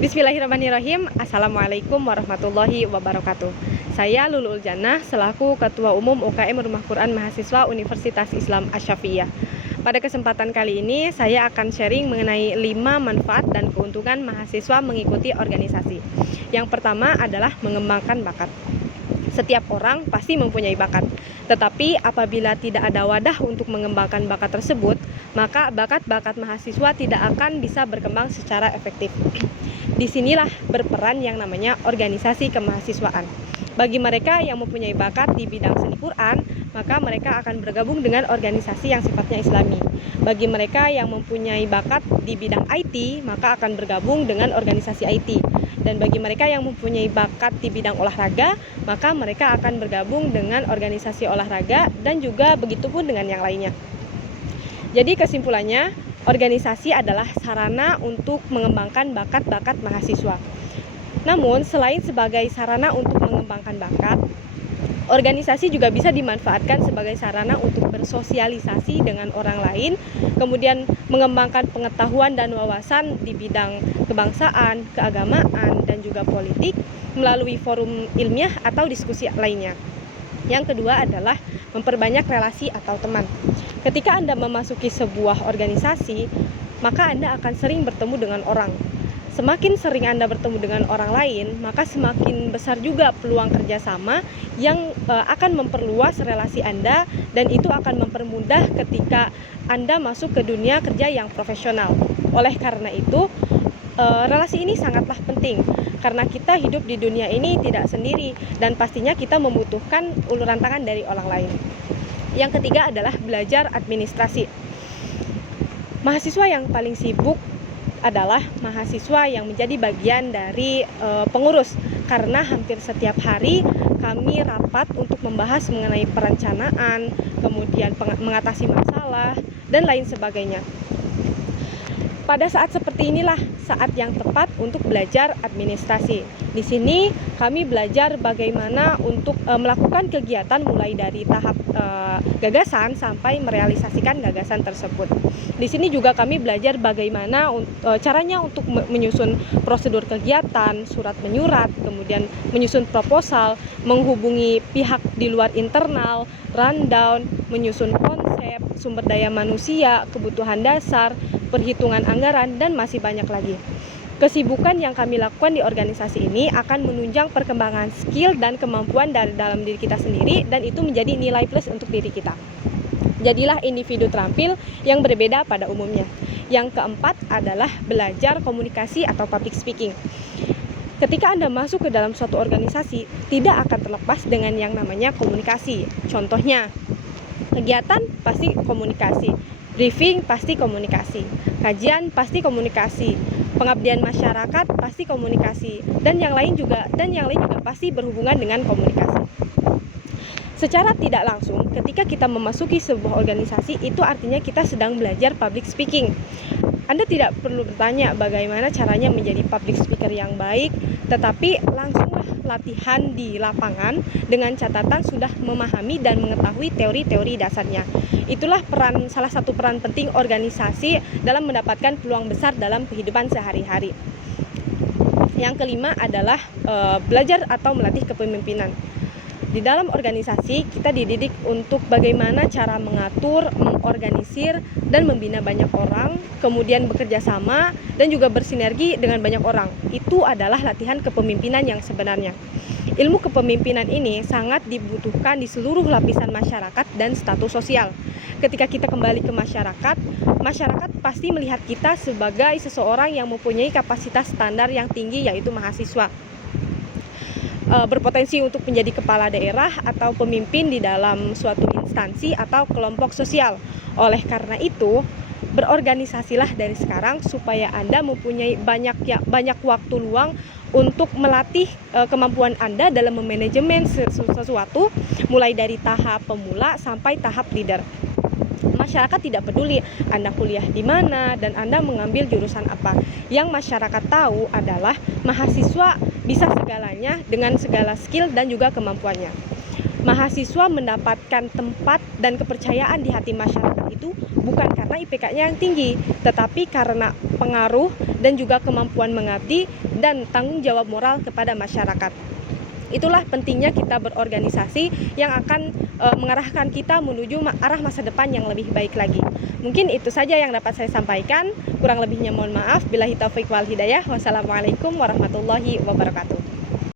Bismillahirrahmanirrahim. Assalamualaikum warahmatullahi wabarakatuh. Saya Lulul Jannah selaku Ketua Umum UKM Rumah Quran Mahasiswa Universitas Islam Asy-Syafi'iyah. Pada kesempatan kali ini saya akan sharing mengenai 5 manfaat dan keuntungan mahasiswa mengikuti organisasi. Yang pertama adalah mengembangkan bakat. Setiap orang pasti mempunyai bakat, tetapi apabila tidak ada wadah untuk mengembangkan bakat tersebut, maka bakat-bakat mahasiswa tidak akan bisa berkembang secara efektif. Disinilah berperan yang namanya organisasi kemahasiswaan. Bagi mereka yang mempunyai bakat di bidang seni Quran, maka mereka akan bergabung dengan organisasi yang sifatnya Islami. Bagi mereka yang mempunyai bakat di bidang IT, maka akan bergabung dengan organisasi IT. Dan bagi mereka yang mempunyai bakat di bidang olahraga, maka mereka akan bergabung dengan organisasi olahraga dan juga begitupun dengan yang lainnya. Jadi kesimpulannya, organisasi adalah sarana untuk mengembangkan bakat-bakat mahasiswa. Namun, selain sebagai sarana untuk mengembangkan bakat, organisasi juga bisa dimanfaatkan sebagai sarana untuk bersosialisasi dengan orang lain, kemudian mengembangkan pengetahuan dan wawasan di bidang kebangsaan, keagamaan, dan juga politik melalui forum ilmiah atau diskusi lainnya. Yang kedua adalah memperbanyak relasi atau teman. Ketika Anda memasuki sebuah organisasi, maka Anda akan sering bertemu dengan orang. Semakin sering Anda bertemu dengan orang lain, maka semakin besar juga peluang kerjasama yang akan memperluas relasi Anda, dan itu akan mempermudah ketika Anda masuk ke dunia kerja yang profesional. Oleh karena itu, relasi ini sangatlah penting, karena kita hidup di dunia ini tidak sendiri, dan pastinya kita membutuhkan uluran tangan dari orang lain. Yang ketiga adalah belajar administrasi. Mahasiswa yang paling sibuk adalah mahasiswa yang menjadi bagian dari pengurus, karena hampir setiap hari kami rapat untuk membahas mengenai perencanaan, kemudian mengatasi masalah, dan lain sebagainya. Pada saat seperti inilah saat yang tepat untuk belajar administrasi. Di sini kami belajar bagaimana untuk melakukan kegiatan mulai dari tahap gagasan sampai merealisasikan gagasan tersebut. Di sini juga kami belajar bagaimana caranya untuk menyusun prosedur kegiatan, surat menyurat, kemudian menyusun proposal, menghubungi pihak di luar internal, rundown, menyusun konsep, sumber daya manusia, kebutuhan dasar, perhitungan anggaran, dan masih banyak lagi. Kesibukan yang kami lakukan di organisasi ini akan menunjang perkembangan skill dan kemampuan dari dalam diri kita sendiri, dan itu menjadi nilai plus untuk diri kita. Jadilah individu terampil yang berbeda pada umumnya. Yang keempat adalah belajar komunikasi atau public speaking. Ketika Anda masuk ke dalam suatu organisasi, tidak akan terlepas dengan yang namanya komunikasi. Contohnya, kegiatan pasti komunikasi, briefing pasti komunikasi, kajian pasti komunikasi, pengabdian masyarakat pasti komunikasi, dan yang lain juga pasti berhubungan dengan komunikasi. Secara tidak langsung, ketika kita memasuki sebuah organisasi, itu artinya kita sedang belajar public speaking. Anda tidak perlu bertanya bagaimana caranya menjadi public speaker yang baik, tetapi langsunglah latihan di lapangan dengan catatan sudah memahami dan mengetahui teori-teori dasarnya. Itulah salah satu peran penting organisasi dalam mendapatkan peluang besar dalam kehidupan sehari-hari. Yang kelima adalah belajar atau melatih kepemimpinan. Di dalam organisasi, kita dididik untuk bagaimana cara mengatur, mengorganisir, dan membina banyak orang, kemudian bekerja sama, dan juga bersinergi dengan banyak orang. Itu adalah latihan kepemimpinan yang sebenarnya. Ilmu kepemimpinan ini sangat dibutuhkan di seluruh lapisan masyarakat dan status sosial. Ketika kita kembali ke masyarakat pasti melihat kita sebagai seseorang yang mempunyai kapasitas standar yang tinggi, yaitu mahasiswa. Berpotensi untuk menjadi kepala daerah atau pemimpin di dalam suatu instansi atau kelompok sosial. Oleh karena itu, berorganisasilah dari sekarang supaya Anda mempunyai banyak waktu luang untuk melatih kemampuan Anda dalam memanajemen sesuatu, mulai dari tahap pemula sampai tahap leader. Masyarakat tidak peduli Anda kuliah di mana dan Anda mengambil jurusan apa. Yang masyarakat tahu adalah mahasiswa bisa segalanya dengan segala skill dan juga kemampuannya. Mahasiswa mendapatkan tempat dan kepercayaan di hati masyarakat itu bukan karena IPK-nya yang tinggi, tetapi karena pengaruh dan juga kemampuan mengabdi dan tanggung jawab moral kepada masyarakat. Itulah pentingnya kita berorganisasi yang akan mengarahkan kita menuju arah masa depan yang lebih baik lagi. Mungkin itu saja yang dapat saya sampaikan. Kurang lebihnya mohon maaf. Billahi taufiq wal hidayah. Wassalamualaikum warahmatullahi wabarakatuh.